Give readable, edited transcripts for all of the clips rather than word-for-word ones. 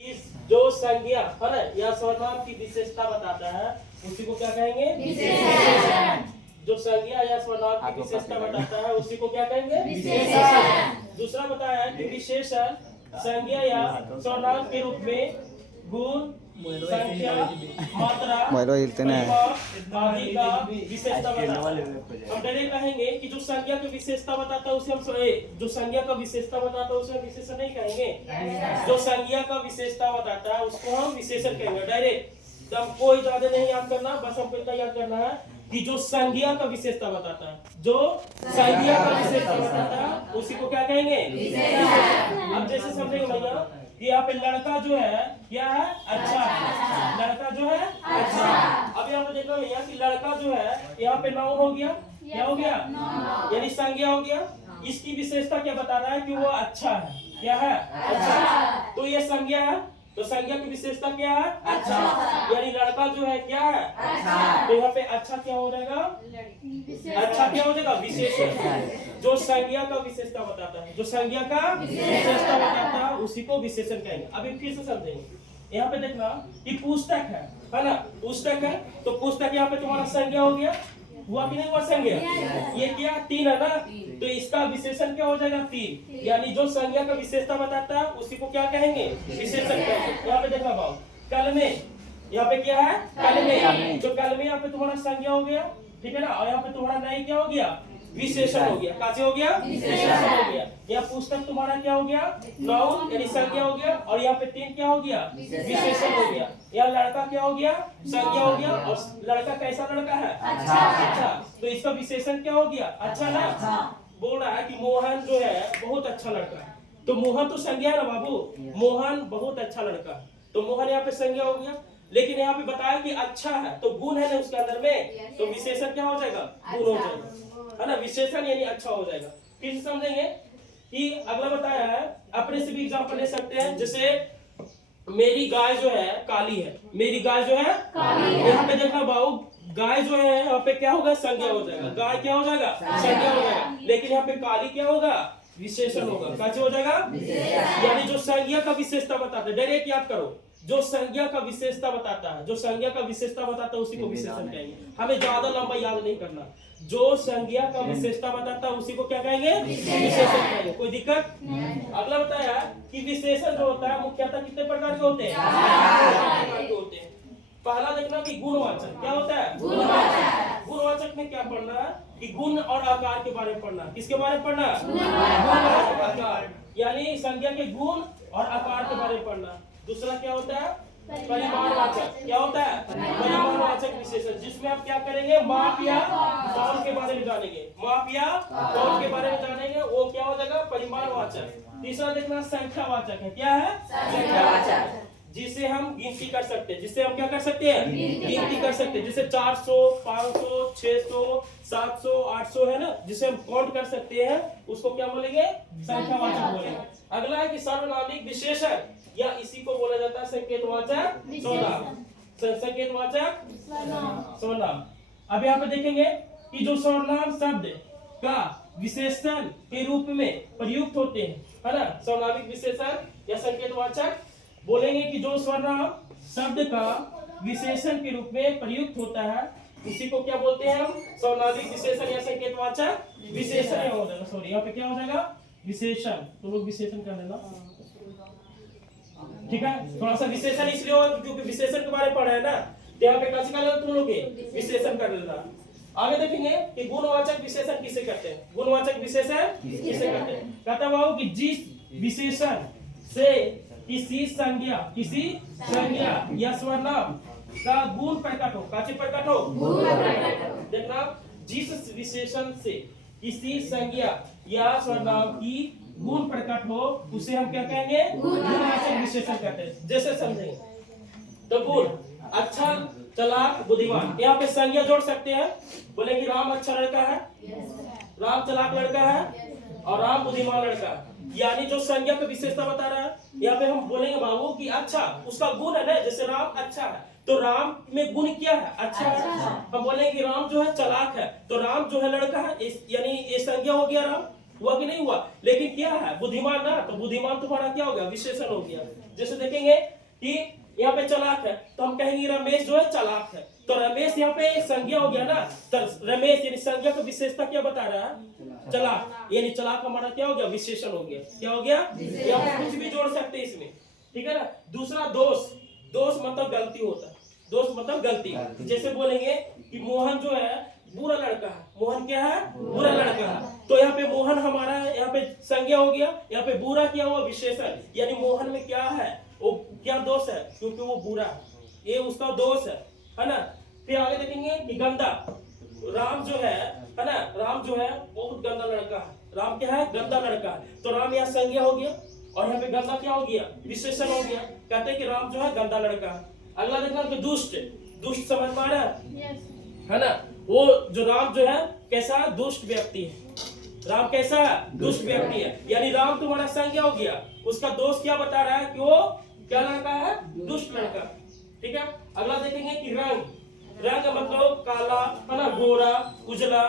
इस जो संज्ञा है ना या सर्वनाम की विशेषता बताता है उसी को क्या कहेंगे? विशेषण। जो संज्ञा या सर्वनाम की विशेषता बताता है उसी को क्या कहेंगे? विशेषण। दूसरा बताया है कि विशेषण संज्ञा या सर्वनाम के रूप में गुण, संख्या, मात्रा, परिमाण आदि का विशेषता बताता है। हम डायरेक्ट कहेंगे कि जो संज्ञा की विशेषता बताता है उसे हम जो संज्ञा का विशेषता बताता है उसे हम विशेषण नहीं कहेंगे। जो संज्ञा का विशेषता बताता है उसको हम विशेषण कहेंगे डायरेक्ट। जब कोई ज्यादा नहीं याद करना, बस हमको इतना याद करना है कि जो संज्ञा का विशेषता बताता है, जो संज्ञा का विशेषता बताता है उसी को क्या कहेंगे? अब जैसे समझेंगे भैया कि यहाँ पे लड़का जो है क्या है? अच्छा है। लड़का जो है अच्छा। अब यहाँ पे देखो भैया कि लड़का जो है यहाँ पे नाउन हो गया, क्या हो गया? यानी संज्ञा हो गया। इसकी विशेषता क्या बता रहा है कि वो अच्छा है। क्या है? अच्छा। तो ये संज्ञा है, तो संज्ञा की विशेषता क्या है? अच्छा। यानी लड़का जो है क्या है? अच्छा। तो यहाँ पे अच्छा क्या हो जाएगा? अच्छा क्या हो जाएगा? विशेषण। जो संज्ञा का विशेषता बताता है, जो संज्ञा का विशेषता बताता है उसी को विशेषण कहेंगे। अभी फिर से समझेंगे। यहाँ पे देखना कि पुस्तक है ना? पुस्तक है तो पुस्तक यहाँ पे तुम्हारा संज्ञा हो गया, हुआ कि नहीं हुआ संज्ञा? ये क्या? तीन है ना? तो इसका विशेषण क्या हो जाएगा? तीन। यानी जो संज्ञा का विशेषता बताता है उसी को क्या कहेंगे? विशेषण कहेंगे। यहाँ पे देखना भाव कल में, यहाँ पे क्या है? कल में। तो कल में यहाँ पे तुम्हारा संज्ञा हो गया, ठीक है ना? और यहाँ पे तुम्हारा नहीं क्या हो गया? विशेषण हो गया। कैसे हो गया? विशेषण हो गया। यह पुस्तक तुम्हारा क्या हो गया? नाउन यानी संज्ञा हो गया। और यहाँ पे तीन क्या हो गया? विशेषण हो गया। यह लड़का क्या हो गया? संज्ञा हो गया। और लड़का कैसा लड़का है? अच्छा। तो इसका विशेषण क्या हो गया? अच्छा ना? बोल रहा है कि मोहन जो है बहुत अच्छा लड़का है। तो मोहन तो संज्ञा है ना बाबू? मोहन बहुत अच्छा लड़का है, तो मोहन यहाँ पे संज्ञा हो गया। लेकिन यहाँ पे बताया कि अच्छा है तो गुण है ना उसके अंदर में, तो विशेषण क्या हो जाएगा? गुण हो जाएगा, है ना? विशेषण यानी अच्छा हो जाएगा। फिर से समझेंगे कि अगला बताया है, अपने से भी एग्जांपल ले सकते हैं। जैसे मेरी गाय जो है काली है, मेरी गाय जो है काली है। यहाँ पे देखना बाबू गाय जो है यहाँ पे क्या होगा? संज्ञा हो जाएगा। गाय क्या हो जाएगा? संज्ञा हो जाएगा। लेकिन यहाँ पे काली क्या होगा? विशेषण होगा। कैसे हो जाएगा? यानी जो संज्ञा का विशेषता बताता है, डायरेक्ट याद करो, जो संज्ञा का विशेषता बताता है, जो संज्ञा का विशेषता बताता है उसी को विशेषण कहेंगे। हमें ज्यादा लंबा याद नहीं करना। जो संज्ञा का विशेषता बताता है उसी को क्या कहेंगे? विशेषण कहेंगे। कोई दिक्कत? अगला बताया कि विशेषण जो होता है मुख्यतः कितने प्रकार के होते हैं? पहला देखना कि गुणवाचक क्या होता है? गुणवाचक। गुणवाचक में क्या पढ़ना है कि गुण और आकार के बारे में पढ़ना। किसके बारे में पढ़ना? गुण और आकार, यानी संज्ञा के गुण और आकार के बारे में पढ़ना। दूसरा क्या होता है? परिमाणवाचक। क्या होता है? परिमाणवाचक विशेषण, जिसमें आप क्या करेंगे? माप या तौल के बारे में जानेंगे। माप या तौल के बारे में जानेंगे, वो क्या हो जाएगा? परिमाणवाचक। तीसरा देखना संख्यावाचक है। क्या है? संख्यावाचक, जिसे हम गिनती कर सकते हैं। जिसे हम क्या कर सकते हैं? गिनती कर सकते हैं। जैसे 400, 500, 600, 700, 800 है ना, जिसे हम काउंट कर सकते हैं उसको क्या बोलेंगे? संख्यावाचक बोलेंगे। अगला है कि सार्वनामिक विशेषण, या इसी को बोला जाता है संकेतवाचक सर्वनाम। संकेतवाचक सर्वनाम। अब यहाँ पे देखेंगे कि जो सर्वनाम शब्द का विशेषण के रूप में प्रयुक्त होते हैं, है ना, सर्वनामिक विशेषण या संकेतवाचक, बोलेंगे कि जो सर्वनाम शब्द का विशेषण के रूप में प्रयुक्त होता है उसी को क्या बोलते हैं हम? सर्वनामिक विशेषण या संकेतवाचक विशेषण हो जाएगा। सॉरी, यहाँ पे क्या हो जाएगा? विशेषण। तो लोग विशेषण कर लेना, ठीक है? थोड़ा सा विशेषण इसलिए हो क्योंकि विशेषण के बारे में पढ़ा है ना, तो यहाँ पे कैसे कर लेना तुम लोग? विशेषण कर लेना। आगे देखेंगे कि गुणवाचक विशेषण किसे कहते हैं? गुणवाचक विशेषण किसे कहते हैं? कहता है कि जिस विशेषण से किसी संज्ञा या सर्वनाम का गुण प्रकट हो। कैसे प्रकट हो? देखना, जिस विशेषण से किसी संज्ञा या सर्वनाम की गुण प्रकट हो उसे हम क्या कहेंगे? गुणवाचक विशेषण कहते हैं। जैसे समझेंगे तो गुण अच्छा, चालाक, बुद्धिमान। यहाँ पे संज्ञा जोड़ सकते हैं, बोले कि राम अच्छा लड़का है, राम चालाक लड़का है और राम बुद्धिमान लड़का है। यानी जो संज्ञा का विशेषता बता रहा है, यहाँ पे हम बोलेंगे बाबू कि अच्छा, उसका गुण है ना, जैसे राम अच्छा है तो राम में गुण क्या है? अच्छा है। हम बोलेंगे कि राम जो है चालाक है, तो राम जो है लड़का है, यानी ये संज्ञा हो गया राम। हुआ कि नहीं हुआ? लेकिन क्या है बुद्धिमान ना, तो बुद्धिमान तुम्हारा क्या हो गया? विशेषण हो गया। जैसे देखेंगे कि यहाँ पे चालाक है तो हम कहेंगे रमेश जो है चालाक है, तो रमेश यहाँ पे संज्ञा हो गया ना, तो रमेश यानी संज्ञा का विशेषता क्या बता रहा है? चालाक, यानी चालाक हमारा क्या हो गया? विशेषण हो गया। क्या हो गया? या कुछ भी जोड़ सकते हैं इसमें, ठीक है ना। दूसरा दोष, दोष मतलब गलती होता है, दोष मतलब गलती। जैसे बोलेंगे कि मोहन जो है बुरा लड़का है, मोहन क्या है? बुरा लड़का है, तो यहाँ पे मोहन हमारा यहाँ पे संज्ञा हो गया, यहाँ पे बुरा क्या हुआ? विशेषण, यानी मोहन में क्या है? वो क्या दोष है? क्योंकि वो बुरा है, ये उसका दोष है ना। फिर आगे देखेंगे कि गंदा, राम जो है ना, राम जो है बहुत गंदा लड़का है, राम क्या है? गंदा लड़का है, तो राम यहाँ संज्ञा हो गया और यहाँ पे गंदा क्या हो गया? विशेषण हो गया। कहते हैं कि राम जो है गंदा लड़का है। अगला देखना कि दुष्ट, दुष्ट समझ पा रहा है ना, वो जो राम जो है कैसा? दुष्ट व्यक्ति है, राम कैसा है? दुष्ट व्यक्ति है, यानी राम तुम्हारा संज्ञा हो गया, उसका दोष क्या बता रहा है? कि वो क्या लड़का है? दुष्ट लड़का, ठीक है। अगला देखेंगे कि रंग, रंग मतलब काला है ना, गोरा, उजला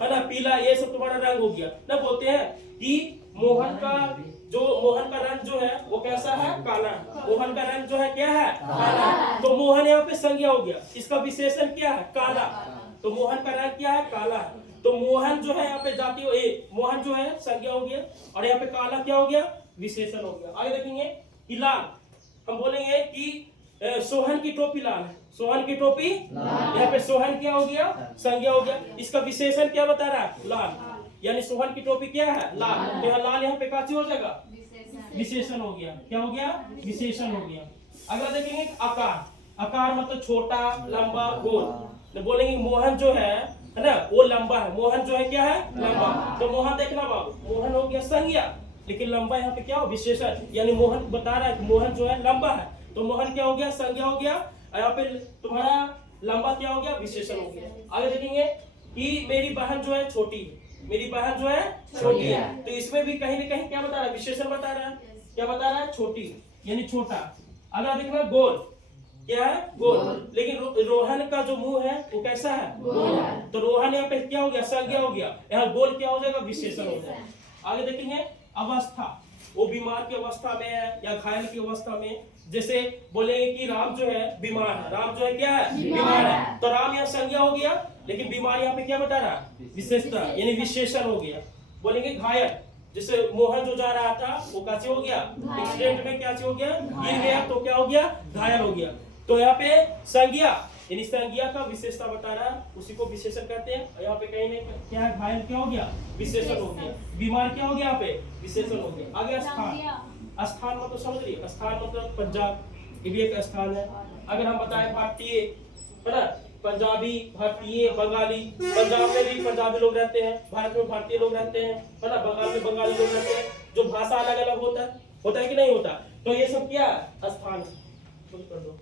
है ना, पीला, ये सब तुम्हारा रंग हो गया ना। बोलते हैं कि मोहन का रंग जो है वो कैसा है? काला। मोहन का रंग जो है क्या है? काला। तो मोहन यहाँ पे संज्ञा हो गया, इसका विशेषण क्या है? काला। तो मोहन का रंग क्या है? काला है, तो मोहन जो है यहाँ पे जाति मोहन जो है संज्ञा हो गया, और यहाँ पे काला क्या हो गया? विशेषण हो गया। आगे देखेंगे कि लाल, हम बोलेंगे कि सोहन की टोपी लाल है, सोहन की टोपी, यहाँ पे सोहन क्या हो गया? संज्ञा हो गया, इसका विशेषण क्या बता रहा है? लाल, यानी सोहन की टोपी क्या है? लाल, तो यहाँ लाल यहाँ पे काची हो जाएगा? विशेषण हो गया। क्या हो गया? विशेषण हो गया। अगला देखेंगे आकार, आकार मतलब छोटा, लंबा, गोल, तो बोलेंगे मोहन जो है ना वो लंबा है, मोहन जो है क्या है? लंबा, तो मोहन देखना बाबू, मोहन हो गया संज्ञा, लेकिन लंबा यहाँ पे क्या हो? विशेषण, यानी मोहन बता रहा है कि मोहन जो है लंबा है, तो मोहन क्या हो गया? संज्ञा हो गया, यहाँ पे तुम्हारा लंबा क्या हो गया? विशेषण हो गया। आगे देखेंगे कि मेरी बहन जो है छोटी है, मेरी बहन जो है छोटी है, तो इसमें भी कहीं ना कहीं क्या बता रहा है? विशेषण बता रहा है। क्या बता रहा है? छोटी, यानी छोटा। अगला देखना गोल, क्या है? गोल, लेकिन रोहन का जो मुंह है वो कैसा है? गोल है, तो रोहन यहाँ पे क्या हो गया? संज्ञा हो गया, यहाँ गोल क्या हो जाएगा? विशेषण हो जाएगा। आगे देखेंगे अवस्था, वो बीमार की अवस्था में है या घायल की अवस्था में। जैसे बोलेंगे कि राम जो है बीमार है, राम जो है क्या है? बीमार है, तो राम यहाँ संज्ञा हो गया, लेकिन बीमार यहाँ पे क्या बता रहा है? विशेषता, यानी विशेषण हो गया। बोलेंगे घायल, जैसे मोहन जो जा रहा था वो कैसे हो गया? एक्सीडेंट में क्या हो गया? गिर गया, तो क्या हो गया? घायल हो गया। तो यहाँ पे संज्ञा, यानी संज्ञा का विशेषता बता रहा है, उसी को विशेषण कहते हैं। यहाँ पे कहीं नहीं क्या है? घायल क्या हो गया? विशेषण हो गया। बीमार क्या हो गया? यहाँ पे विशेषण हो गया। आगे स्थान, स्थान मतलब समझ रही, स्थान मतलब पंजाब, ये भी एक स्थान है। अगर हम बताएं भारतीय है ना, पंजाबी, भारतीय, बंगाली, पंजाब में भी पंजाबी लोग रहते हैं, भारत में भारतीय लोग रहते हैं है ना, बंगाल में बंगाली लोग रहते हैं, जो भाषा अलग अलग होता है कि नहीं होता, तो ये सब क्या स्थान है। कर दो।